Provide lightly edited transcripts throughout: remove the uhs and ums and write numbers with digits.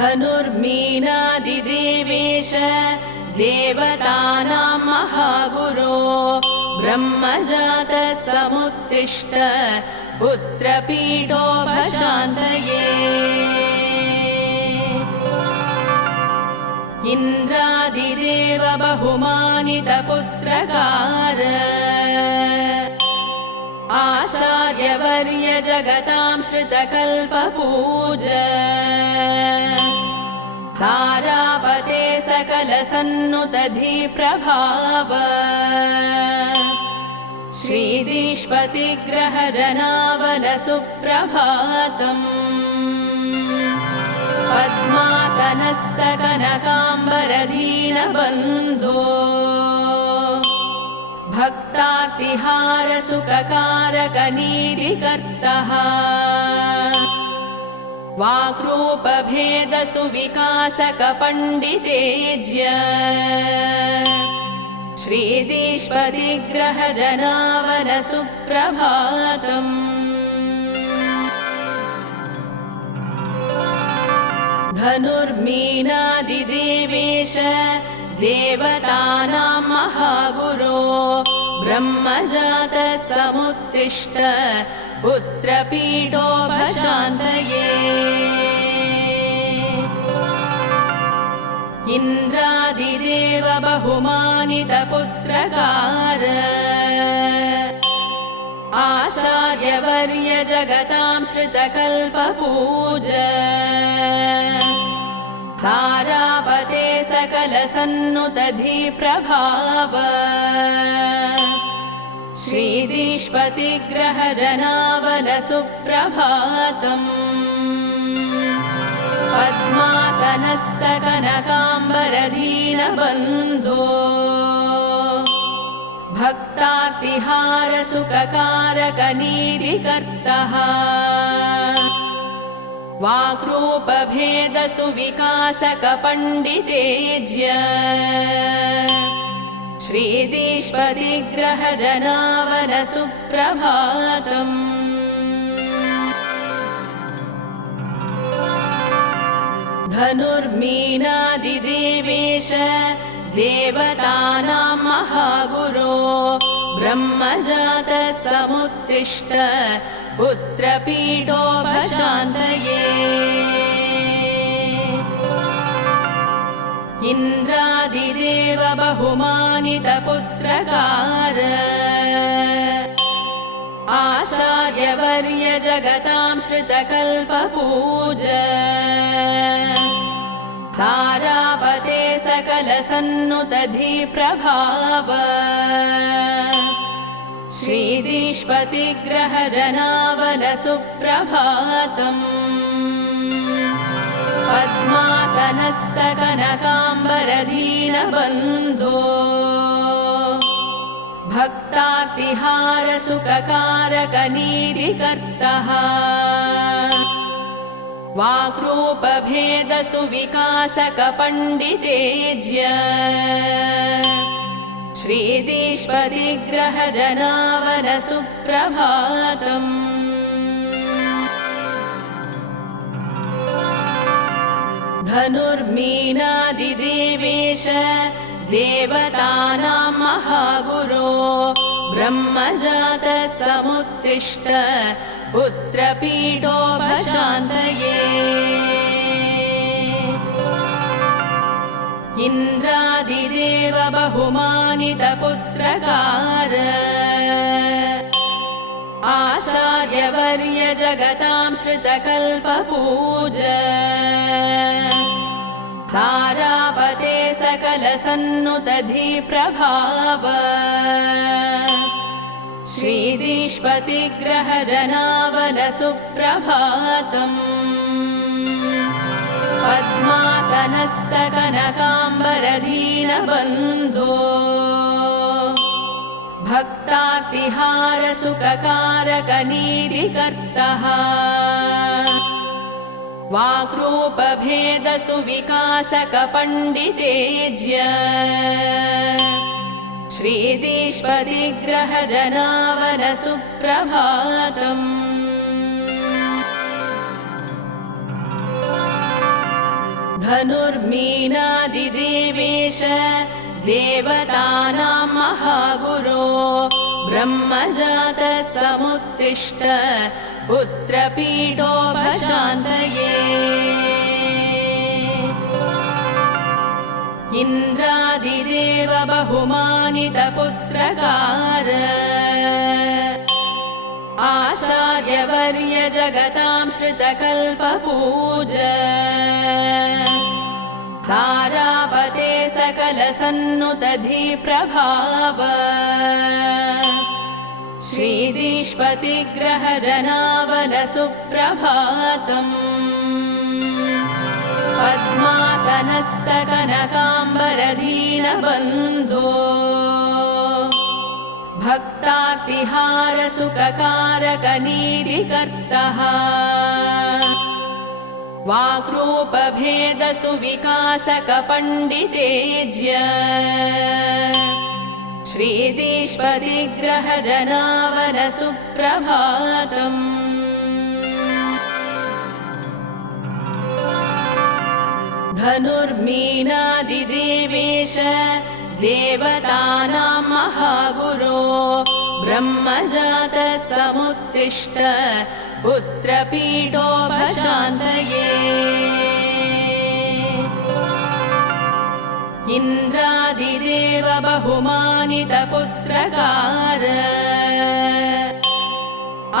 धनुर्मीनादिदेवेश देवतानां महागुरो ब्रह्मजातः समुत्तिष्ठ पुत्रपीडोपशान्तये इन्द्रादिदेव बहुमानितपुत्रकार आचार्यवर्य जगतां श्रितकल्पपूज तारापते सकलसन्नुतधिप्रभाव श्रीदीष्पतिग्रहजनावन सुप्रभातम् पद्मासनस्तकनकाम्बरदीनबन्धो भक्तातिहारसुखकारकनीतिकर्तः वाक्रूपभेदसुविकासकपण्डितेज्य श्रीदीष्पतिग्रहजनावन सुप्रभातम् धनुर्मीनादिदेवेश देवतानां महागुरो ब्रह्मजातः समुत्तिष्ठ पुत्रपीडोपशान्तये इन्द्रादिदेव बहुमानितपुत्रकार आचार्यवर्य जगतां श्रितकल्पपूज तारापते सकलसन्नुतधिप्रभाव श्रीदीष्पतिग्रहजनावन सुप्रभातम् पद्मासनस्तकनकाम्बरदीनबन्धो भक्तातिहारसुखकारकनीतिकर्तः वाक्रूपभेदसुविकासकपण्डितेज्य श्रीदीष्पतिग्रहजनावन सुप्रभातम् धनुर्मीनादिदेवेश देवतानां महागुरो ब्रह्मजातः समुत्तिष्ठ पुत्रपीडोपशान्तये इन्द्रादिदेव बहुमानितपुत्रकार आचार्यवर्य जगतां श्रितकल्पपूज तारापते सकलसन्नुतधिप्रभाव श्रीदीष्पतिग्रहजनावन सुप्रभातम् पद्मासनस्तकनकाम्बरदीनबन्धो भक्तातिहारसुखकारकनीतिकर्तः वाक्रूपभेदसुविकासकपण्डितेज्य श्रीदीष्पतिग्रहजनावन सुप्रभातम् धनुर्मीनादिदेवेश देवतानां महागुरो ब्रह्मजातः समुत्तिष्ठ पुत्रपीडोपशान्तये इन्द्रादिदेव बहुमानितपुत्रकार आचार्यवर्य जगतां श्रितकल्पपूज तारापते सकलसन्नुतधिप्रभाव श्रीदीष्पतिग्रहजनावन सुप्रभातम् पद्मासनस्तकनकाम्बरदीनबन्धो भक्तातिहारसुखकारकनीतिकर्तः वाक्रूपभेदसुविकासकपण्डितेज्य श्रीदीष्पतिग्रहजनावन सुप्रभातम् धनुर्मीनादिदेवेश देवतानां महागुरो ब्रह्मजातः समुत्तिष्ठ पुत्रपीठोपशान्तये इन्द्रादिदेव बहुमानितपुत्रकार आचार्यवर्य जगतां श्रितकल्पपूज तारापते सकलसन्नुतधिप्रभाव श्रीदीष्पतिग्रहजनावनसुप्रभातम् पद्मासनस्तकनकाम्बरदीनबन्धो भक्तार्तिहारसुखकारकनीतिकर्तः वाक्रूपभेदसुविकासकपण्डितेज्य श्रीदीष्पतिग्रहजनावनसुप्रभातम् धनुर्मीनादिदेवेश देवतानां महागुरो ब्रह्मजातः समुत्तिष्ठ पुत्रपीठोपशान्तये इन्द्रादिदेव बहुमानितपुत्रकार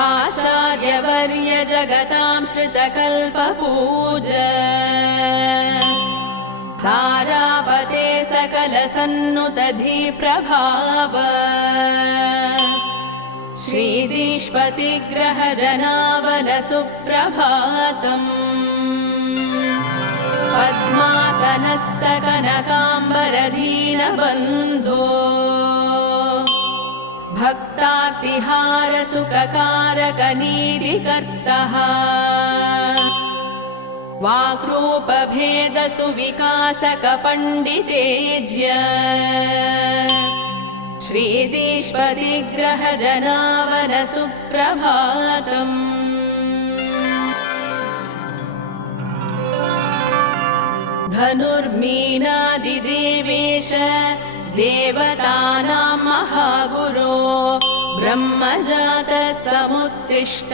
आचार्यवर्य जगतां श्रितकल्पपूज तारापते सकलसन्नुतधिप्रभाव श्रीदीष्पतिग्रहजनावनसुप्रभातम् पद्मासनस्तकनकाम्बरदीनबन्धो भक्तार्तिहारसुखकारकनीतिकर्तः वाक्रूपभेदसुविकासकपण्डितेज्य श्रीदीष्पतिग्रहजनावनसुप्रभातम् धनुर्मीनादिदेवेश देवतानां महागुरो ब्रह्मजातः समुत्तिष्ठ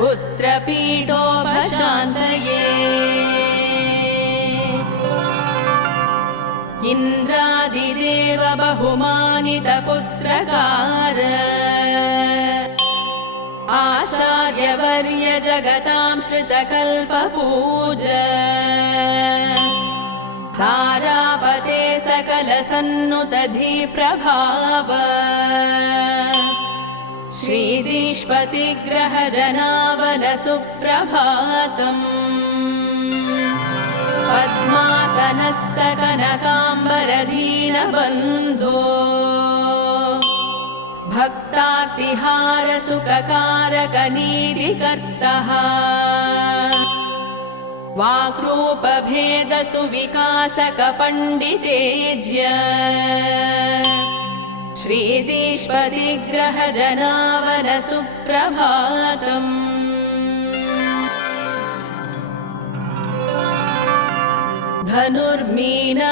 पुत्रपीठोपशान्तये इन्द्रादिदेव बहुमानितपुत्रकार आचार्यवर्य जगतां श्रितकल्पपूज तारापते सकलसन्नुतधिप्रभाव श्रीदीष्पतिग्रहजनावनसुप्रभातम् पद्मासनस्तकनकाम्बरदीनबन्धो भक्तार्तिहारसुखकारकनीतिकर्तः वाक्रूपभेदसुविकासकपण्डितेज्य श्रीदीष्पतिग्रहजनावनसुप्रभातम्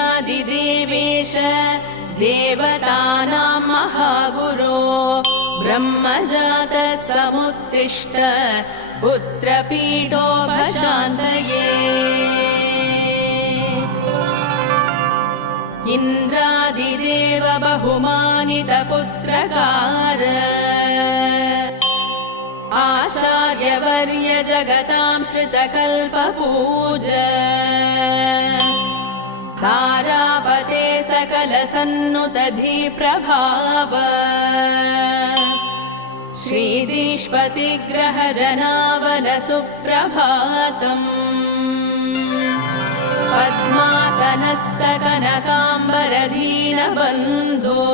धनुर्मीनादिदेवेश देवतानां महागुरो ब्रह्मजातः समुत्तिष्ठ पुत्रपीठोपशान्तये इन्द्रादिदेव बहुमानितपुत्रकार आचार्यवर्य जगतां श्रितकल्पपूज तारापते सकलसन्नुतधिप्रभाव श्रीदीष्पतिग्रहजनावनसुप्रभातम् पद्मासनस्तकनकाम्बरदीनबन्धो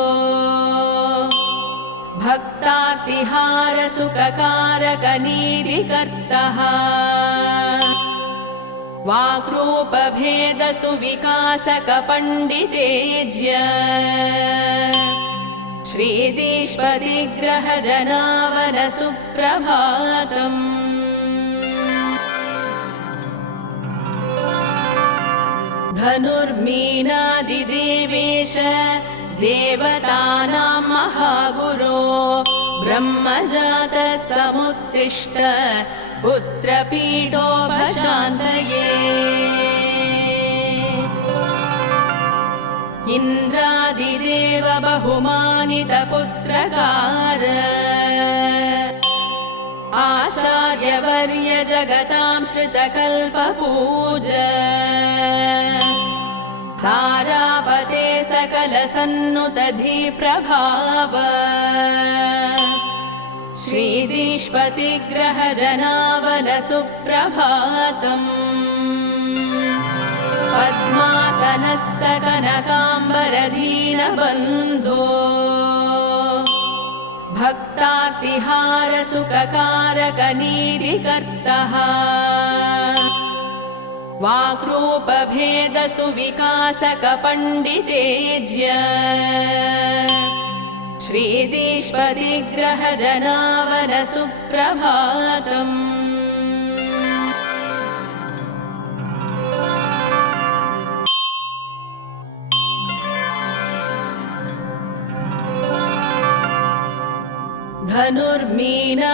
भक्तार्तिहारसुखकारकनीतिकर्तः वाक्रूपभेदसुविकासकपण्डितेज्य श्रीदीष्पतिग्रहजनावनसुप्रभातम् धनुर्मीनादिदेवेश देवतानां महागुरो ब्रह्मजातः समुत्तिष्ठ पुत्रपीठोपशान्तये इन्द्रादिदेव बहुमानितपुत्रकार आचार्यवर्य जगतां श्रितकल्पपूज तारापते सकलसन्नुतधिप्रभाव श्रीदीष्पतिग्रहजनावन सुप्रभातम् पद्मासनस्तकनकाम्बरदीनबन्धो भक्तातिहारसुखकारकनीतिकर्तः वाक्रूपभेदसुविकासकपण्डितेज्य श्रीदीष्पतिग्रहजनावन सुप्रभातम्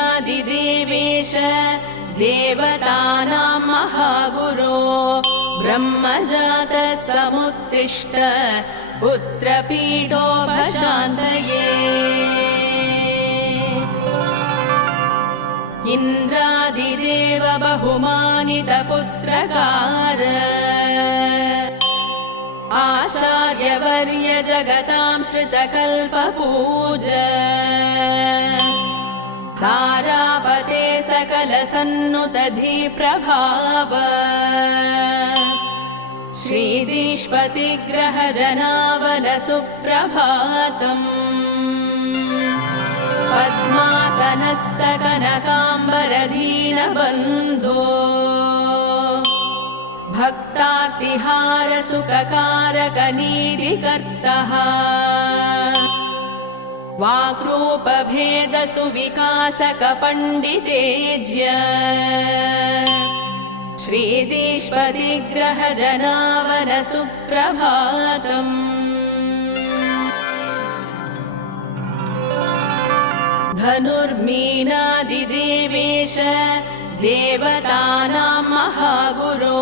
धनुर्मीनादिदेवेश देवतानां महागुरो ब्रह्मजातः समुत्तिष्ठ पुत्रपीठोपशान्तये इन्द्रादिदेव बहुमानितपुत्रकार आचार्यवर्य जगतां श्रितकल्पपूज तारापते सकलसन्नुतधिप्रभाव श्रीदीष्पतिग्रहजनावन सुप्रभातम् पद्मासनस्तकनकाम्बरदीनबन्धो भक्तातिहारसुखकारकनीतिकर्तः वाक्रूपभेदसुविकासकपण्डितेज्य श्रीदीष्पतिग्रहजनावन सुप्रभातम् धनुर्मीनादिदेवेश देवतानां महागुरो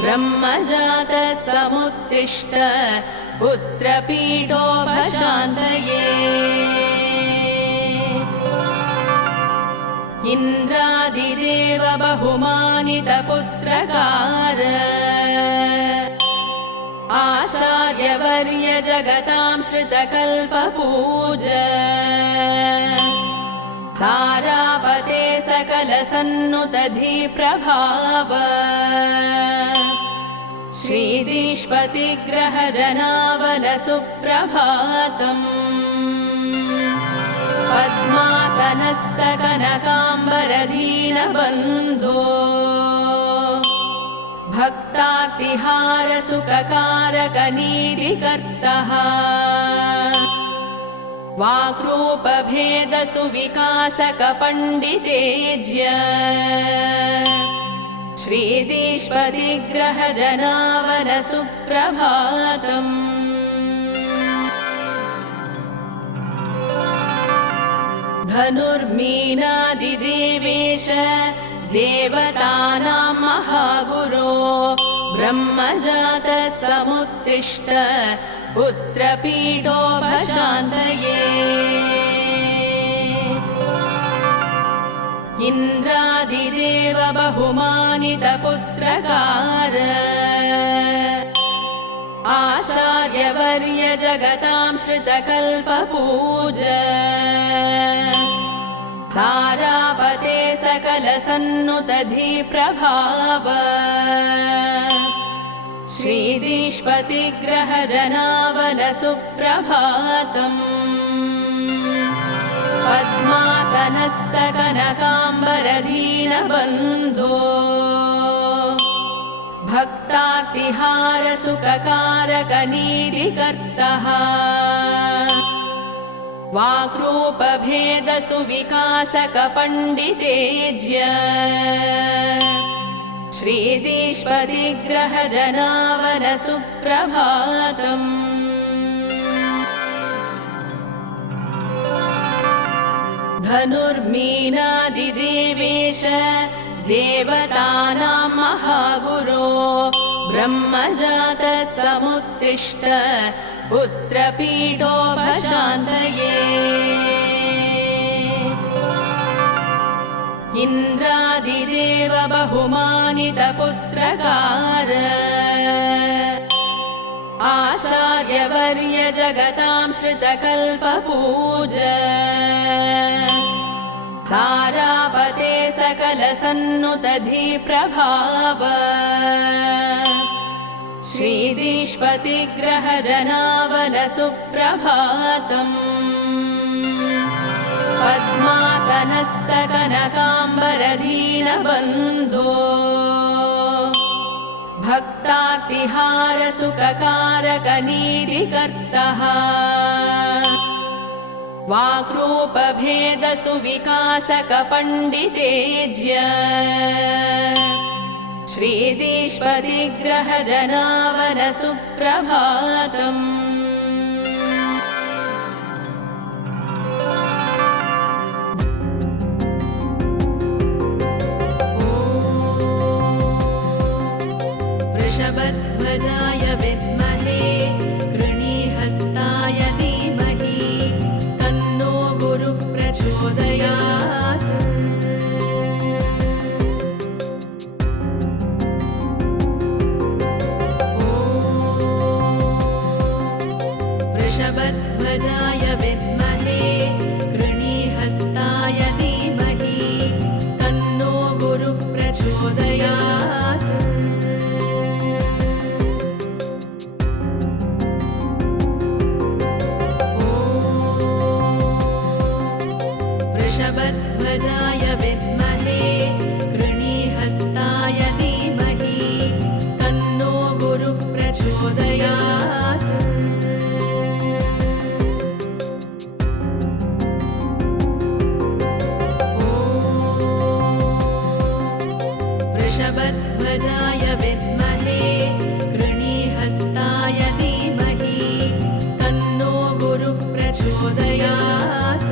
ब्रह्मजातः समुत्तिष्ठ पुत्रपीठोपशान्तये इन्द्रादिदेव बहुमानितपुत्रकार आचार्यवर्य जगतां श्रितकल्पपूज तारापते सकलसन्नुतधिप्रभाव श्रीदीष्पतिग्रहजनावन सुप्रभातम् पद्मासनस्तकनकाम्बरदीनबन्धो भक्तातिहारसुखकारकनीतिकर्तः वाक्रूपभेदसुविकासकपण्डितेज्य श्रीदीष्पतिग्रहजनावन सुप्रभातम् धनुर्मीनादिदेवेश देवतानां महागुरो ब्रह्मजातः समुत्तिष्ठ पुत्रपीठोपशान्तये इन्द्रादिदेव बहुमानितपुत्रकार आचार्यवर्य जगतां श्रितकल्पपूज तारापते सकलसन्नुतधिप्रभाव श्रीदीष्पतिग्रहजनावन सुप्रभातम् पद्मासनस्तकनकाम्बरदीनबन्धो भक्तातिहारसुखकारकनीतिकर्तः वाक्रूपभेदसुविकासकपण्डितेज्य श्रीदीष्पतिग्रहजनावनसुप्रभातम् धनुर्मीनादिदेवेश देवतानां महागुरो ब्रह्मजातः समुत्तिष्ठ पुत्रपीठोपशान्तये इन्द्रादिदेव बहुमानितपुत्रकार आचार्यवर्य जगतां श्रितकल्पपूज तारापते सकलसन्नुतधिप्रभाव श्रीदीष्पतिग्रहजनावनसुप्रभातम् पद्मासनस्तकनकाम्बरदीनबन्धो भक्तातिहारसुखकारकनीतिकर्तः वाक्रूपभेदसुविकासकपण्डितेज्य श्रीदीष्पतिग्रहजनावनसुप्रभातम् वृषभध्वजाय विद्महे कृणीहस्ताय धीमहि तन्नो गुरुः प्रचोदयात् वृषभध्वजाय विद्महे कृणीहस्ताय धीमहि तन्नो गुरुः प्रचोदयात् वृषभध्वजाय विद्महे कृणीहस्ताय धीमहि तन्नो गुरुः प्रचोदयात् वृषभध्वजाय विद्महे कृणीहस्ताय धीमहि तन्नो गुरुः प्रचोदयात्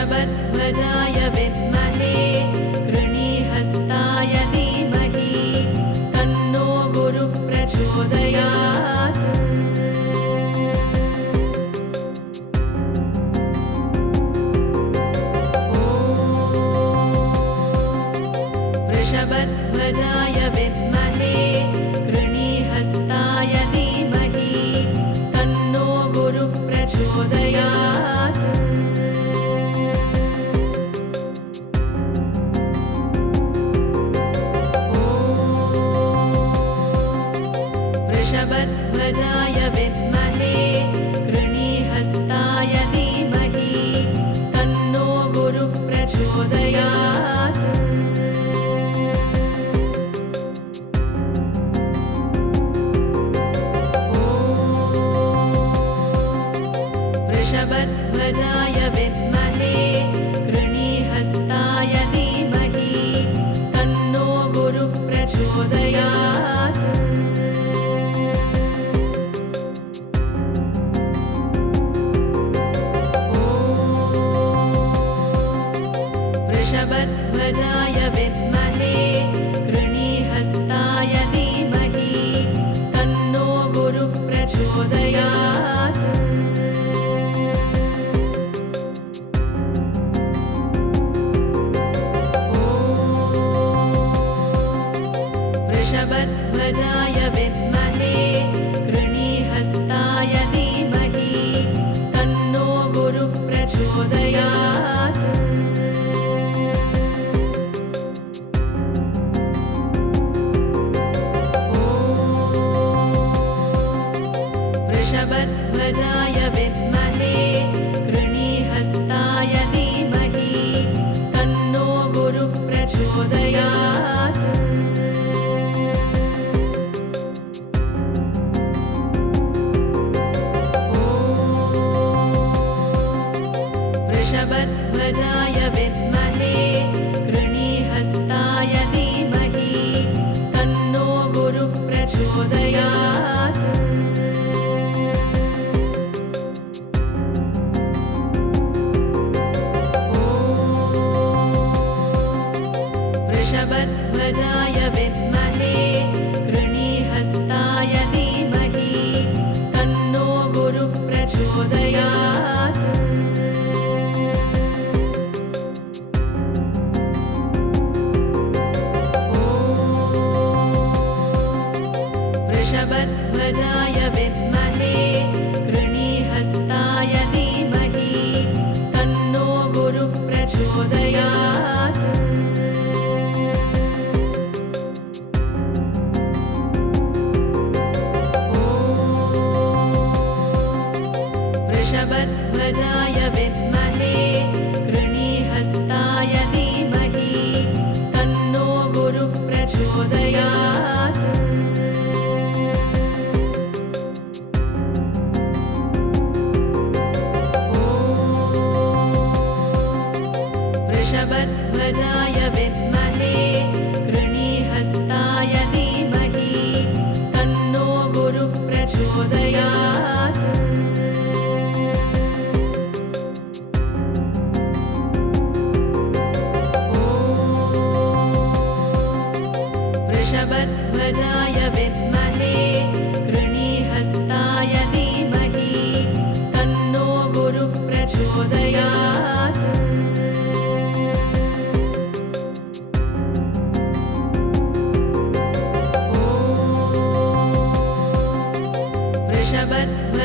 वृषभध्वजाय विद्महे कृणीहस्ताय धीमहि तन्नो गुरुः प्रचोदयात् वृषभध्वजाय विद्महे कृणीहस्ताय धीमहि तन्नो गुरुः प्रचोदयात् वृषभध्वजाय विद्महे कृणीहस्ताय धीमहि तन्नो गुरुः प्रचोदयात् वृषभध्वजाय विद्महे कृणीहस्ताय धीमहि तन्नो गुरुः प्रचोदयात् वृषभध्वजाय विद्महे कृणीहस्ताय धीमहि तन्नो गुरुः प्रचोदयात् वृषभध्वजाय विद्महे कृणीहस्ताय धीमहि तन्नो गुरुः प्रचोदयात् वृषभध्वजाय विद्महे कृणीहस्ताय धीमहि तन्नो गुरुः प्रचोदयात्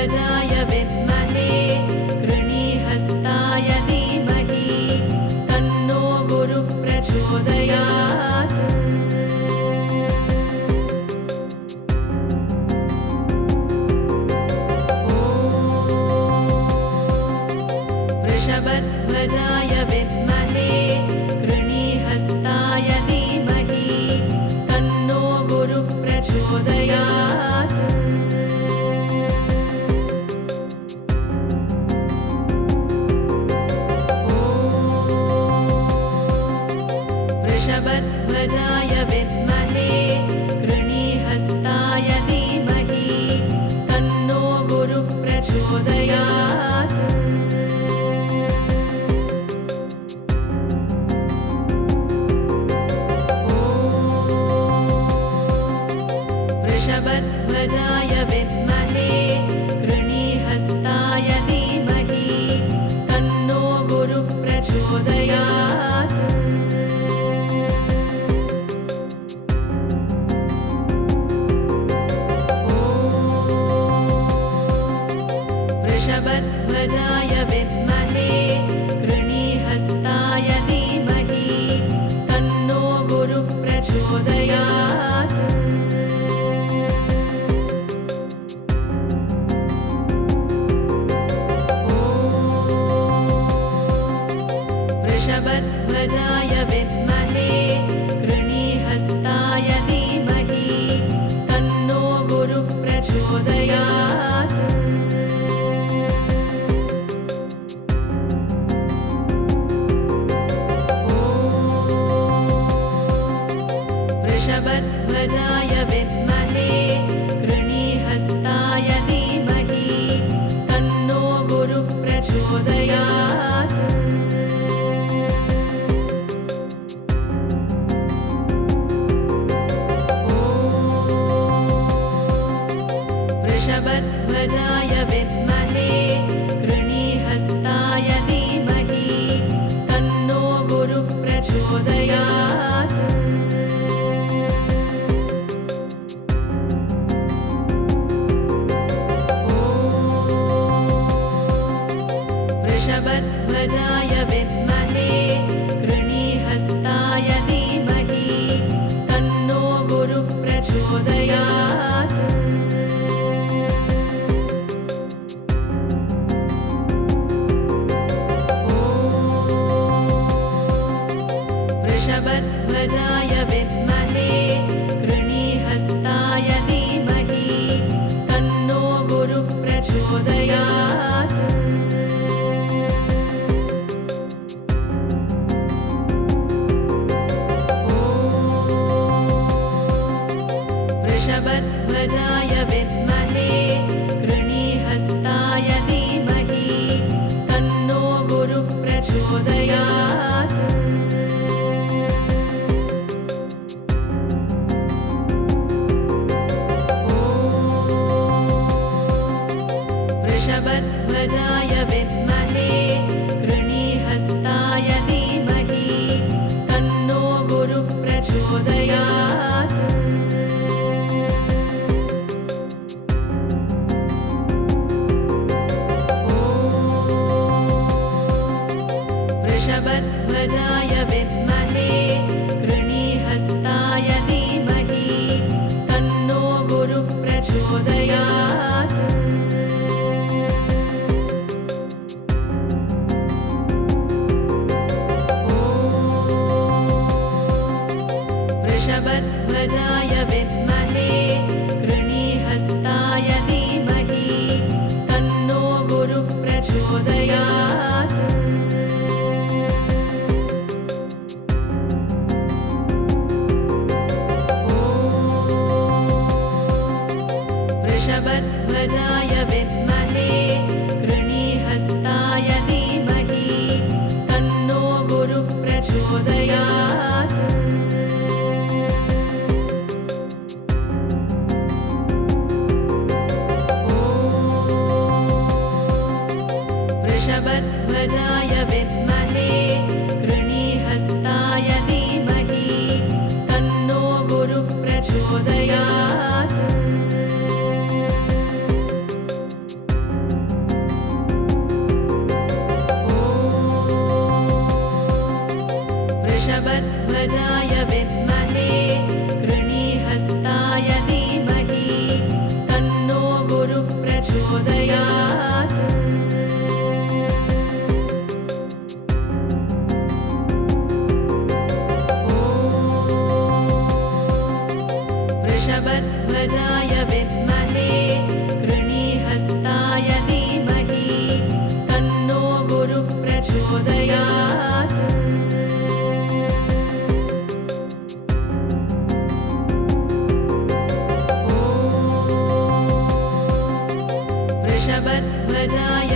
वृषभध्वजाय विद्महे कृणीहस्ताय धीमहि तन्नो गुरुः प्रचोदयात्। वृषभध्वजाय विद्महे कृणीहस्ताय धीमहि तन्नो गुरुः प्रचोदयात्। वृषभध्वजाय विद्महे कृणीहस्ताय धीमहि तन्नो गुरुः प्रचोदयात्। वृषभध्वजाय विद्महे कृणीहस्ताय धीमहि तन्नो गुरुः प्रचोदयात्। वृषभध्वजाय विद्महे कृणीहस्ताय धीमहि तन्नो गुरुः प्रचोदयात्। वृषभध्वजाय विद्महे कृणीहस्ताय धीमहि तन्नो गुरुः प्रचोदयात्। वृषभध्वजाय विद्महे कृणीहस्ताय धीमहि तन्नो गुरुः प्रचोदयात्। वृषभध्वजाय विद्महे कृणीहस्ताय धीमहि तन्नो गुरुः प्रचोदयात्। वृषभध्वजाय विद्महे कृणीहस्ताय धीमहि तन्नो गुरुः प्रचोदयात्। अग्रजाय